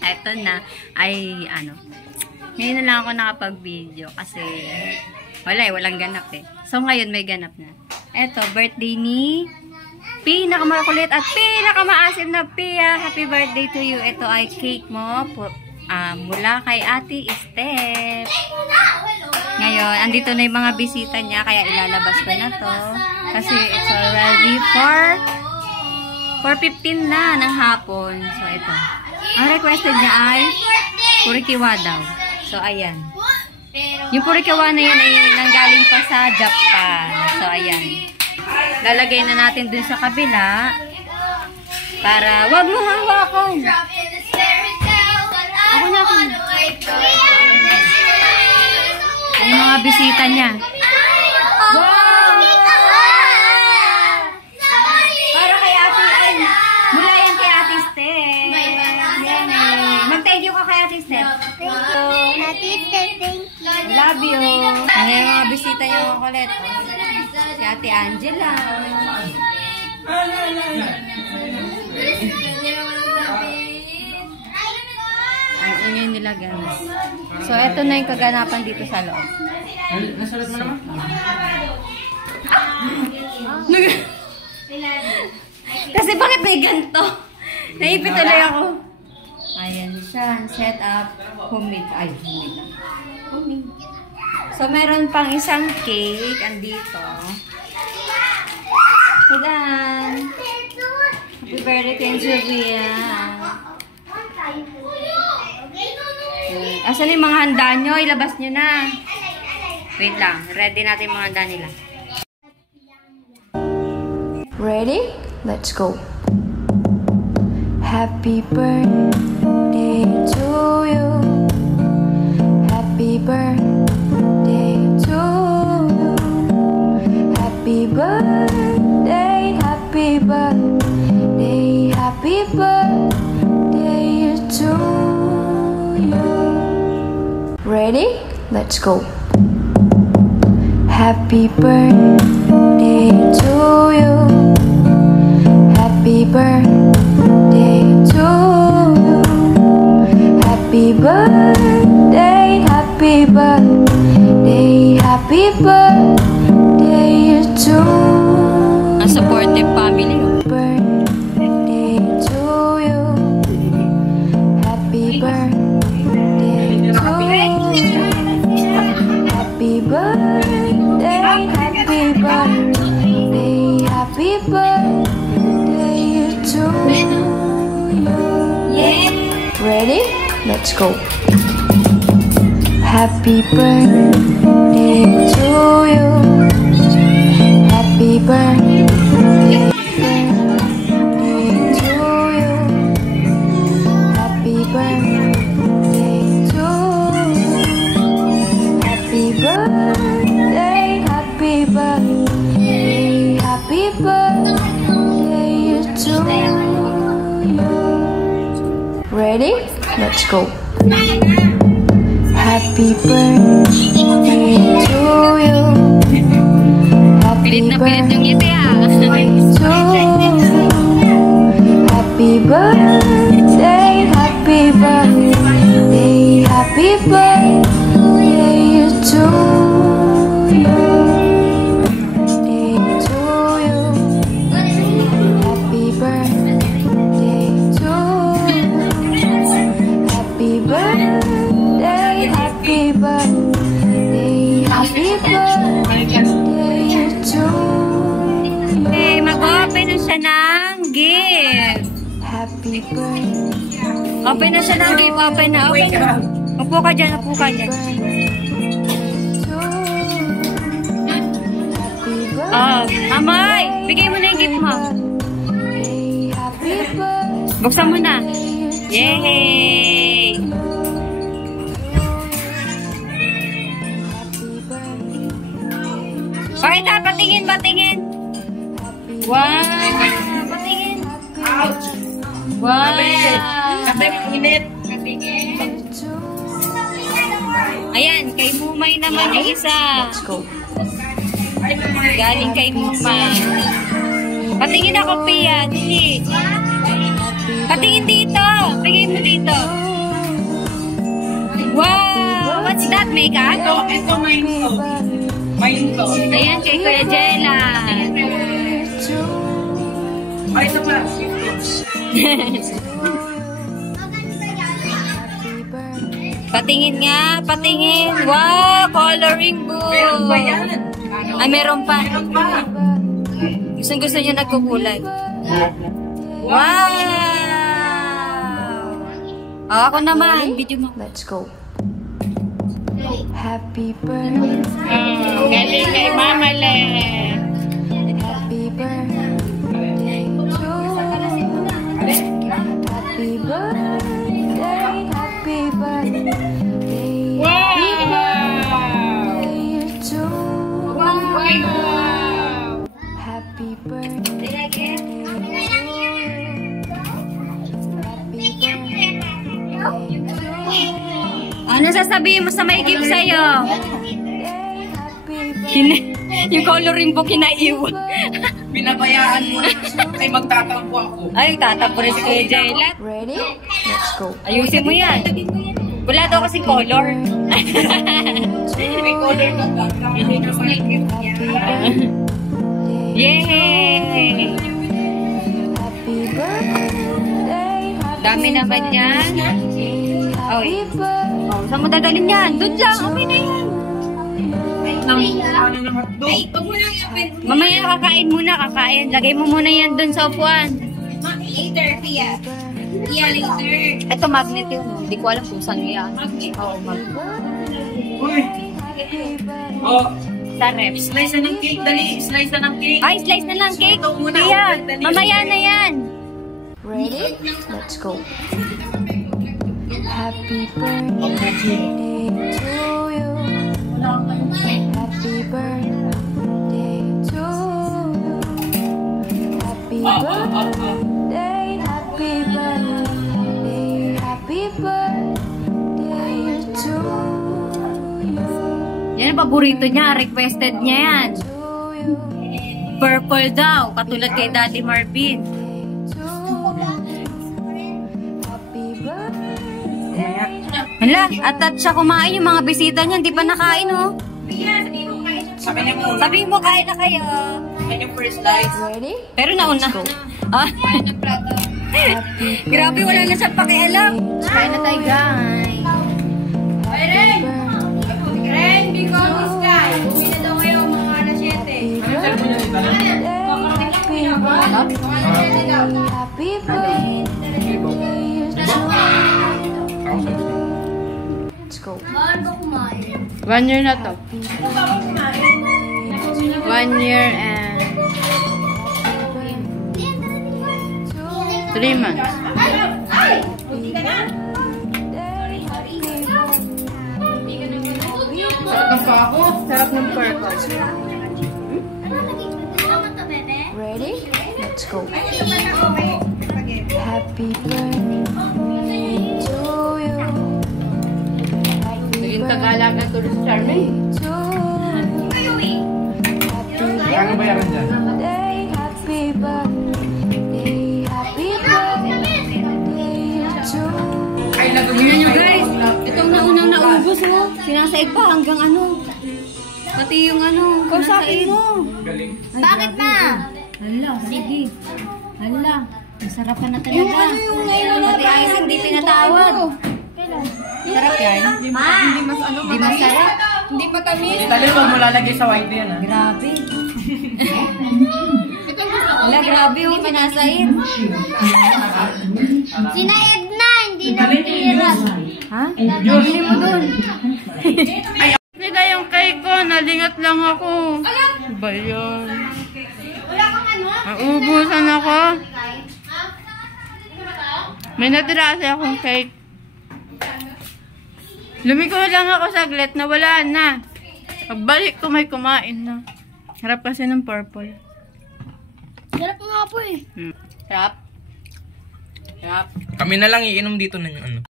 Eto na. Ay, ano. Ngayon na lang ako nakapag-video kasi walang ganap eh. So, ngayon may ganap na. Eto, birthday ni pinakamakulit at pinakamaasim na Pia. Happy birthday to you. Ito ay cake mo mula kay Ate Steph. Ngayon, andito na yung mga bisita niya kaya ilalabas ko na to. Kasi it's already 4:15 na ng hapon. So, ito. Ang requested niya ay purikiwa daw. So, ayan. Yung purikiwa na yun ay nanggaling pa sa Japan. So, ayan. Lalagay na natin dun sa kabila para wag mo hawakan. Ako na. Yung mga bisita niya. Wow! Para kay Ate, ay, mula yan kay Ate Steph. Mag-thank you ka kay Ate Steph. Ate Steph, thank you. Love you. Ano yung mga bisita niyo kulit? Si Ate Angela. Ang ingay nila, guys. So, eto na yung kaganapan dito sa loob. Nasulat mo naman? Kasi bakit may ganito? Naipit tuloy ako. Ayan siya. Set up. Homemade. Ay, homemade lang. Homemade. So, meron pang isang cake. Andito. Hidan. Happy birthday to Sylvia. Asan yung mga handa nyo? Ilabas nyo na. Wait lang. Ready natin yung mga handa nila. Ready? Let's go. Happy birthday to you. Happy birthday to you. Happy birthday, happy birthday, happy birthday to you. Ready? Let's go. Happy birthday to you. Happy birthday to you. Happy birthday, happy birthday, happy birthday to you. A supportive family. Birthday to you. Happy birthday to you. Happy birthday, happy birthday, happy birthday to you. Ready? Let's go. Happy birthday to you. Happy birthday to you. Happy birthday to you. Happy birthday, happy birthday, happy birthday to you. Ready? Let's go. Happy birthday to you. Happy birthday to you. Happy birthday, happy birthday, happy birthday to you. Happy birthday to you. Happy birthday, happy birthday, happy birthday to you. Okay, mag-open na siya ng gift. Happy birthday. Open na siya ng gift. Open na. Upo ka dyan, upo ka dyan. Oh, Amay! Bigay mo na yung gift mo. Buksan mo na. Yay! Pakita, patingin, patingin. Wow! Patingin. Wow! Init. Patingin. Ayan, kay Mumay naman yung isa. Let's go. Galing kay Mumay. Patingin ako, Pia. Dili. Patingin dito. Bigay mo dito. that? Makeup? Ito main to. Main to. Ayan, kay Kuya Jella. Ay, ito pa. Patingin nga, patingin. Wow, coloring book. Meron ba yan? Ay, meron pa. Meron pa. Gusto niya nagkukulay. Wow! Oh, ako naman. Video mo. Let's go. Happy birthday. Galing kay Mama Le. Happy birthday to you. Happy birthday. Happy birthday. Wow! To Wow! happy birthday to you. Happy birthday to you. Ano sasabihin mo sa may gift sa'yo? Happy Yung coloring book kinaiw. Pinabayaan mo na. Ay, magtatampo ako. Ay, tatapo rin si Kuya Jella. Ready? Let's go. Ayusin mo yan. Wala daw kasi color. May color na ba? Hindi na sa gift niya. Yay! Happy birthday. Dami naman yan. Happy birthday. Oh, saan mo dadalhin yan? Doon lang. Okay na yan. Ano na hotdog? Mamaya kakain muna, kakain. Lagay mo muna yan doon sa upuan. Later, Pia. Pia, later. Ito magnet yun. Hindi ko alam kung saan yan. Oo, magnet. Uy! Oh, Sa ref. slice na ng cake. Dali, slice na ng cake. Ay, slice na lang cake. Ito muna, Pia, dali. mamaya na yan. Ready? Let's go. Happy birthday to you. Happy birthday to you. Happy birthday. Happy birthday. Happy birthday to you. Yan ang paborito niya. Requested niya yan. To you. Purple daw. Katulad kay Daddy Marvin. Happy birthday. Hala, at siya kumain yung mga bisita niya. Hindi pa nakain, oh. Sabi niya muna. Sabihin mo, kain na kayo. Yan yung first slice. Ready? Pero nauna. Ah? Grabe, wala na siyang pakialam. Kain na tayo, guys. Ren, because this guy. Uwi na daw kayo mga alas 7. Ano yung cellphone niya dito? Happy birthday. Let's go. Bawal ba kumain? 1 year na to. 1 year and 3 months. Sarap pa ako. Sarap ng purple. Ready? Let's go. Happy birthday to you. Naging Tagalaga to si Charmaine. To you. Kaya bayaran dyan? Happy birthday. Happy birthday to Ay, lagay mo Tingnan nyo yung guys, itong naunang naubos mo. Sinasaig pa hanggang ano. Pati yung ano. Kausapin mo. Galing. Bakit na? Hala, sige. Hala, masarap ka na talaga. Pati ayos hindi pinatawad. Sarap yan. Hindi mas ano, Di masarap. hindi matamis. Dali, huwag mo lalagay sa white yan, ha? Grabe. Hala, grabe yung pinasain. Sina Edna, hindi na tira. Ha? Bili mo dun. Bigay yung cake ko, nalingat lang ako. Ba yun? Wala kang ano? Naubusan ako. May natira kasi akong cake. Lumiko lang ako saglit, nawala na. Pagbalik ko may kumain na. Harap kasi ng purple. Sarap nga po eh. Sarap. Sarap. Kami na lang iinom dito ng ano.